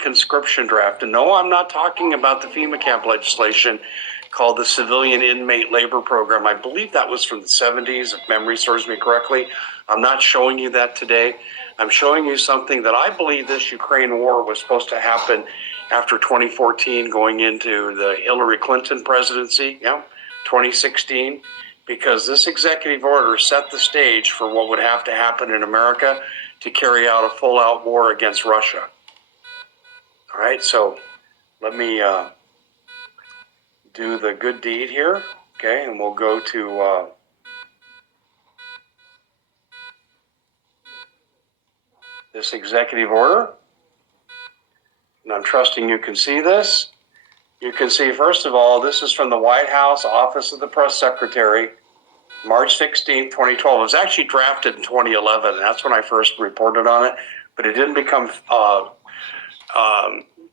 conscription draft. And no, I'm not talking about the FEMA camp legislation called the Civilian Inmate Labor Program. I believe that was from the 70s, if memory serves me correctly. I'm not showing you that today. I'm showing you something that I believe this Ukraine war was supposed to happen after 2014, going into the Hillary Clinton presidency, 2016, because this executive order set the stage for what would have to happen in America to carry out a full-out war against Russia. All right, so let me do the good deed here, okay, and we'll go to this executive order, and I'm trusting you can see this. You can see, first of all, this is from the White House Office of the Press Secretary, March 16, 2012. It was actually drafted in 2011, and that's when I first reported on it, but it didn't become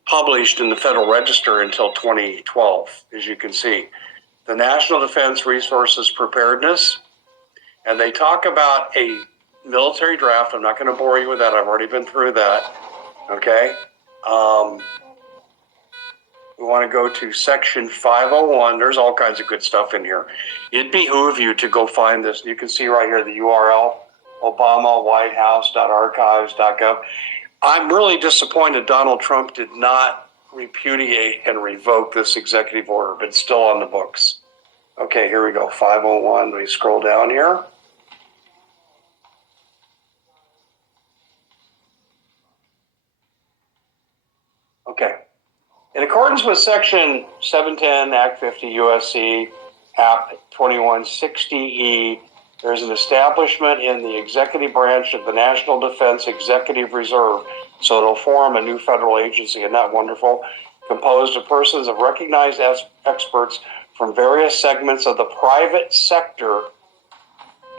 published in the Federal Register until 2012, as you can see. The National Defense Resources Preparedness, and they talk about a military draft. I'm not going to bore you with that. I've already been through that, okay? We want to go to section 501. There's all kinds of good stuff in here. It'd behoove you to go find this. You can see right here the URL, obamawhitehouse.archives.gov. I'm really disappointed Donald Trump did not repudiate and revoke this executive order, but it's still on the books. Okay, here we go, 501. Let me scroll down here. Okay. In accordance with Section 710, Act 50, USC, App 2160E, there's an establishment in the executive branch of the National Defense Executive Reserve, so it'll form a new federal agency. Isn't that wonderful? Composed of persons of recognized experts from various segments of the private sector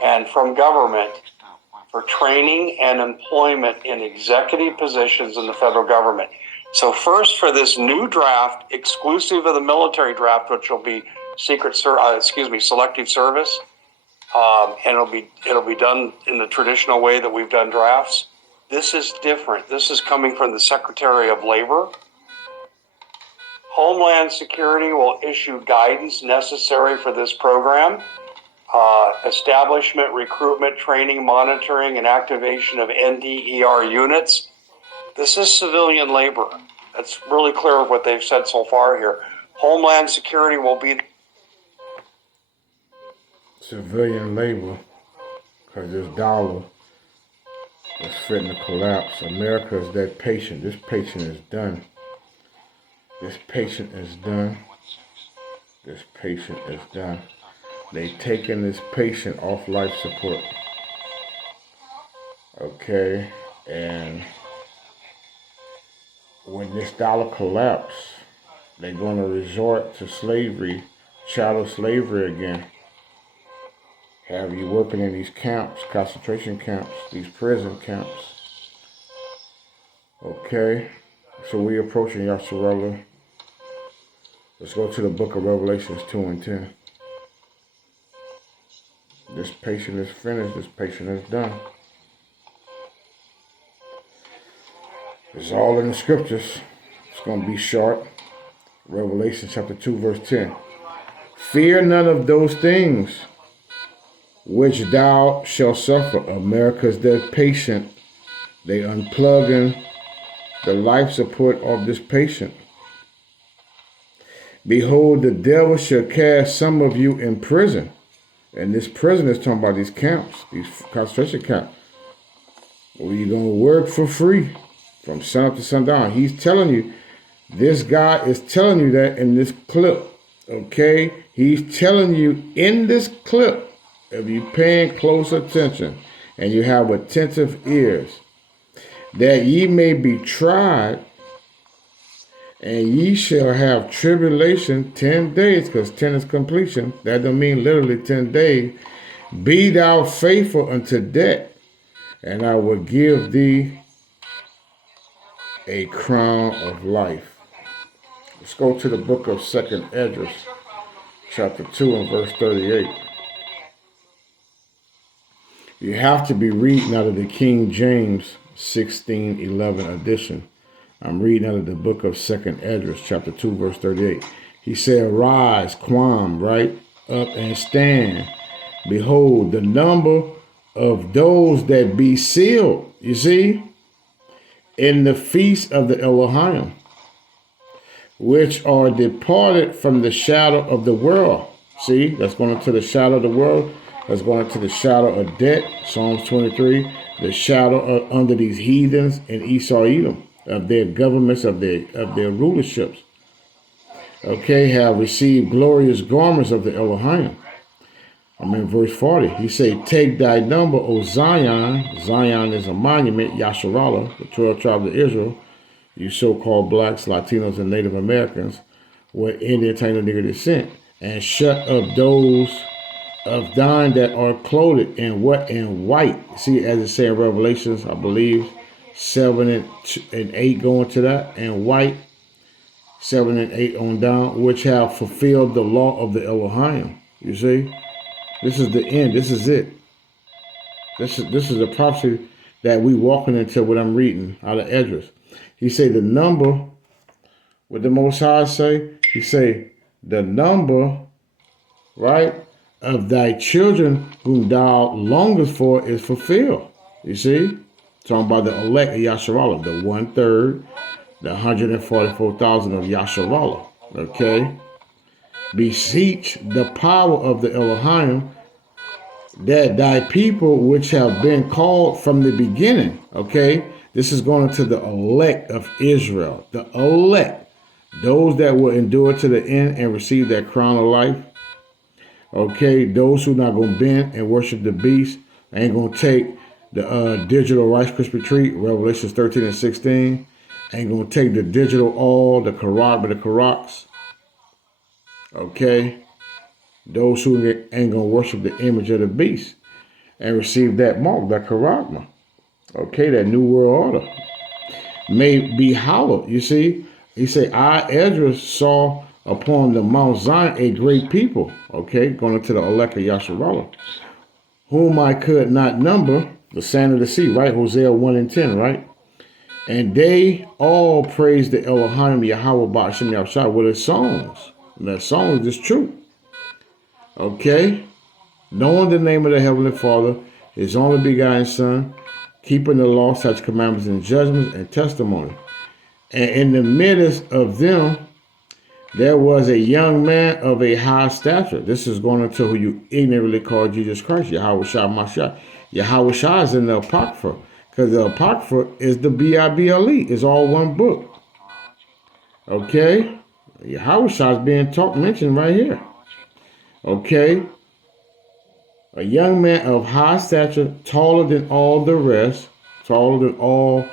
and from government for training and employment in executive positions in the federal government. So first, for this new draft, exclusive of the military draft, which will be selective service, and it'll be done in the traditional way that we've done drafts. This is different. This is coming from the Secretary of Labor. Homeland Security will issue guidance necessary for this program. Establishment, recruitment, training, monitoring, and activation of NDER units. This is civilian labor. That's really clear of what they've said so far here. Homeland Security will be civilian labor, because this dollar is fitting to collapse. America is that patient. This patient is done. This patient is done. This patient is done. They taking this patient off life support. Okay, and when this dollar collapse, they're going to resort to slavery, chattel slavery again. Have you working in these camps, concentration camps, these prison camps. Okay, so we're approaching Yasharella. Let's go to the book of Revelations 2 and 10. This patient is finished. This patient is done. It's all in the scriptures. It's going to be short. Revelation chapter 2, verse 10. Fear none of those things which thou shalt suffer. America's that patient. They unplugging the life support of this patient. Behold, the devil shall cast some of you in prison. And this prison is talking about these camps, these concentration camps, where you're going to work for free from sun up to sundown. He's telling you, this guy is telling you that in this clip, okay? He's telling you in this clip, if you're paying close attention and you have attentive ears, that ye may be tried, and ye shall have tribulation 10 days, because 10 is completion. That don't mean literally 10 days. Be thou faithful unto death, and I will give thee a crown of life. Let's go to the book of 2nd Esdras, chapter 2 and verse 38. You have to be reading out of the King James 1611 edition. I'm reading out of the book of 2nd Esdras, chapter 2, verse 38. He said, "Rise, Quam, right up and stand. Behold, the number of those that be sealed, you see, in the feast of the Elohim, which are departed from the shadow of the world." See, that's going into the shadow of the world. That's going into the shadow of death. Psalms 23, the shadow of, under these heathens in Esau, Edom, of their governments, of their rulerships. Okay, have received glorious garments of the Elohim. I'm in verse 40. He say, "Take thy number, O Zion." Zion is a monument, Yasharallah, the 12 tribes of Israel. You so-called blacks, Latinos, and Native Americans with Indian, Taino, Negro descent, and shut up those of thine that are clothed in what? In white. See, as it says in Revelations, I believe, 7 and 8 going to that, and white, 7 and 8 on down, which have fulfilled the law of the Elohim. You see? This is the end. This is it. This is the prophecy that we walking into what I'm reading out of Esdras. He say the number, what the Most High say, he say, the number, right, of thy children whom thou longest for is fulfilled. You see? Talking about the elect of Yasharallah, the 1/3, the 144,000 of Yasharallah. Okay? Beseech the power of the Elohim that thy people which have been called from the beginning. Okay? This is going to the elect of Israel. The elect. Those that will endure to the end and receive that crown of life. Okay? Those who not going to bend and worship the beast. Ain't going to take the digital Rice Krispie treat, Revelations 13 and 16. Ain't going to take the digital all, the Karak, but the Karaks. Okay? Those who ain't going to worship the image of the beast and receive that mark, that Karagma. Okay, that new world order may be hallowed. You see, he said, "I, Esdras, saw upon the Mount Zion a great people." Okay, going into the elect of Yasharallah, whom I could not number, the sand of the sea, right? Hosea 1 and 10, right? And they all praise the Elohim Yahweh Ba'ashem Yahshua with their songs. And that song is true. Okay? Knowing the name of the Heavenly Father, His only begotten Son, keeping the law, such commandments and judgments and testimony. And in the midst of them, there was a young man of a high stature. This is going into who you ignorantly call Jesus Christ, Yahweh Shah Mashiach. Yahweh Shah is in the Apocrypha, because the Apocrypha is the Bible. It's all one book. Okay? Yahweh Shah is being mentioned right here. Okay? A young man of high stature, taller than all the rest, taller than all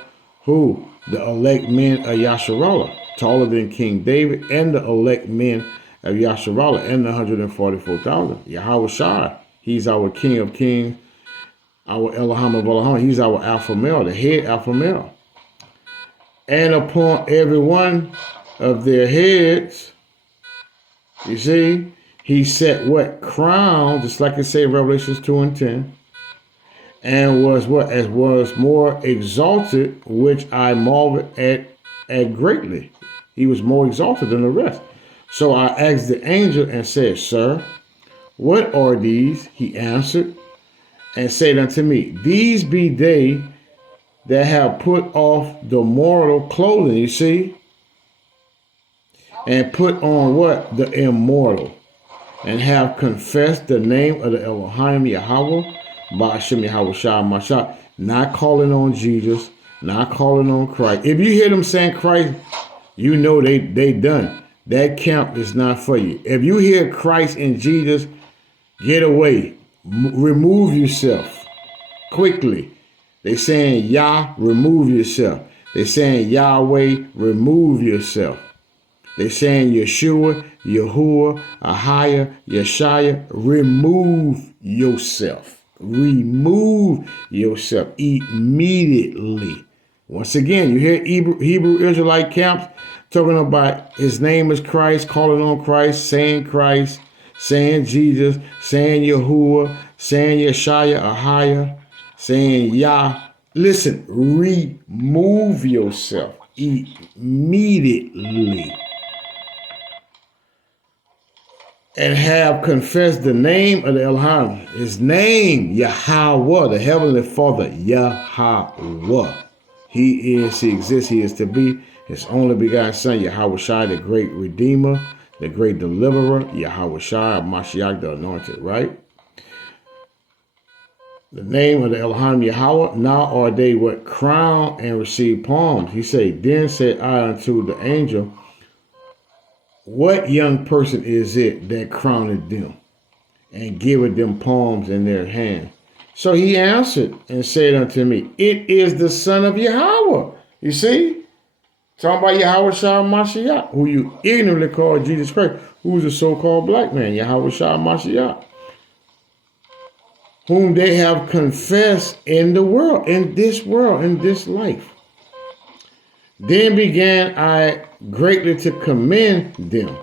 who? The elect men of Yasharallah, taller than King David and the elect men of Yasharallah and the 144,000. Yahweh Shai, he's our King of Kings, our Elohim of Elohim. He's our Alpha male, the head Alpha male. And upon every one of their heads, you see, he set what? Crown, just like it say in Revelations 2 and 10. And was what? As was more exalted, which I marveled at greatly. He was more exalted than the rest. So I asked the angel and said, "Sir, what are these?" He answered and said unto me, "These be they that have put off the mortal clothing," you see, "and put on what? The immortal, and have confessed the name of the Elohim Yahweh, Ba'ashem Yahweh Shah Mashah," not calling on Jesus, not calling on Christ. If you hear them saying Christ, you know they done. That camp is not for you. If you hear Christ and Jesus, get away. Remove yourself quickly. They saying Yah, remove yourself. They saying Yahweh, remove yourself. They saying Yeshua, Yahuwah, Ahia, Yeshaya, remove yourself. Remove yourself immediately. Once again, you hear Hebrew Israelite camps talking about his name is Christ, calling on Christ, saying Jesus, saying Yahuwah, saying Yeshaya, Ahia, saying Yah. Listen, remove yourself. immediately and have confessed the name of the Elohim, his name, Yahweh, the heavenly Father, Yahweh. He is, he exists, he is to be, his only begotten Son, Yahweh Shai, the great Redeemer, the great Deliverer, Yahweh Shai, Mashiach, the Anointed, right? The name of the Elohim Yahweh, now are they what crown and receive palms. He said, then said I unto the angel, what young person is it that crowned them and giveth them palms in their hand? So he answered and said unto me, it is the Son of Yahweh. You see? Talking about Yahweh Shah Mashiach, who you ignorantly call Jesus Christ, who is a so-called black man, Yahweh Shah Mashiach, whom they have confessed in the world, in this life. Then began I greatly to commend them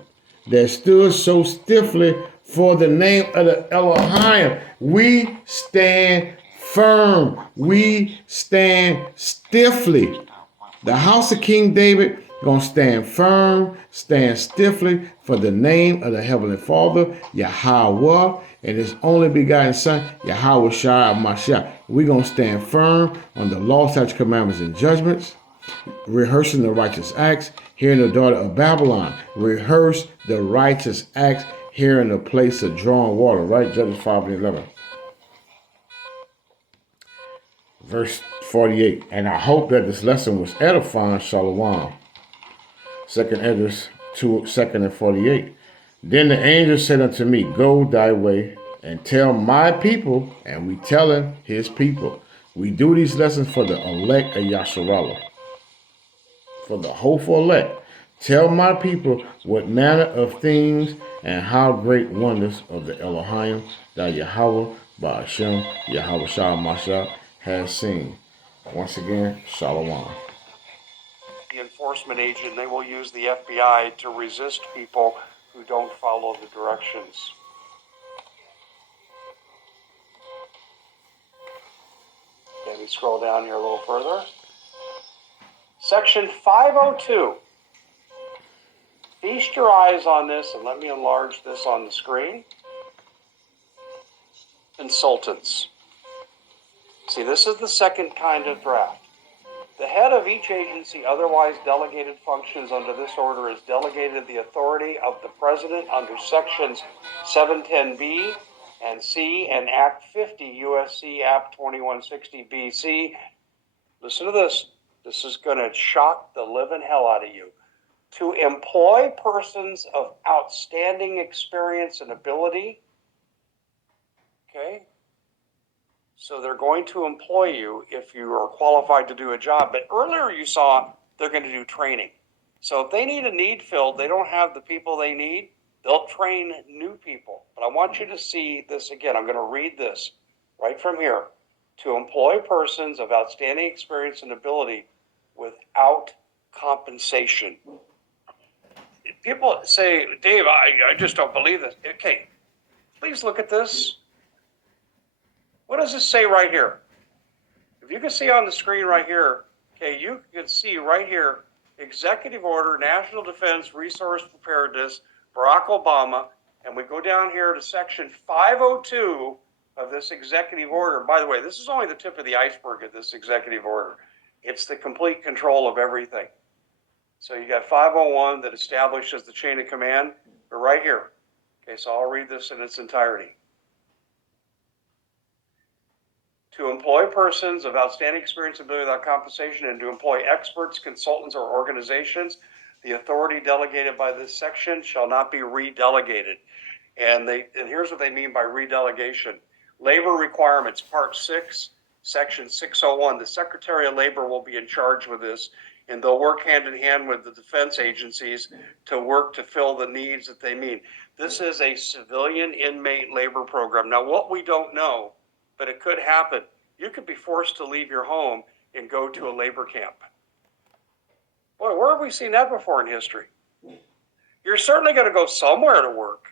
that stood so stiffly for the name of the Elohim. We stand firm. We stand stiffly. The house of King David gonna stand firm, stand stiffly for the name of the Heavenly Father, Yahweh, and his only begotten Son, Yahweh Shai Mashiach. We gonna stand firm on the law, statutes, commandments, and judgments, rehearsing the righteous acts, here in the daughter of Babylon. Rehearse the righteous acts here in the place of drawing water, right? Judges 5 and 11. Verse 48. And I hope that this lesson was edifying. Shalom. Second Esdras 2, 2 and 48. Then the angel said unto me, go thy way and tell my people, and we telling his people. We do these lessons for the elect of Yasharallah, for the hopeful elect. Tell my people what manner of things and how great wonders of the Elohim that Yahweh, Ba'ashem, Yahweh Shah Masha has seen. Once again, Shalom. The enforcement agent, they will use the FBI to resist people who don't follow the directions. Let me scroll down here a little further. Section 502. Feast your eyes on this, and let me enlarge this on the screen. Consultants. See, this is the second kind of draft. The head of each agency, otherwise delegated functions under this order, is delegated the authority of the President under Sections 710B and C and Act 50 U.S.C. Act 2160B-C. Listen to this. This is going to shock the living hell out of you. To employ persons of outstanding experience and ability. Okay? So they're going to employ you if you are qualified to do a job. But earlier you saw they're going to do training. So if they need a need filled, they don't have the people they need, they'll train new people. But I want you to see this again. I'm going to read this right from here. To employ persons of outstanding experience and ability without compensation. People say, Dave, I just don't believe this. Okay, please look at this. What does this say right here? If you can see on the screen right here, okay, you can see right here, Executive Order, National Defense Resource Preparedness, Barack Obama, and we go down here to Section 502 of this executive order. By the way, this is only the tip of the iceberg of this executive order. It's the complete control of everything. So you got 501 that establishes the chain of command, but right here. Okay, so I'll read this in its entirety. To employ persons of outstanding experience and ability without compensation, and to employ experts, consultants, or organizations, the authority delegated by this section shall not be redelegated. And here's what they mean by redelegation. Labor requirements, Part 6, Section 601. The Secretary of Labor will be in charge with this, and they'll work hand in hand with the defense agencies to work to fill the needs that they mean. This is a civilian inmate labor program. Now, what we don't know, but it could happen, you could be forced to leave your home and go to a labor camp. Boy, where have we seen that before in history? You're certainly going to go somewhere to work.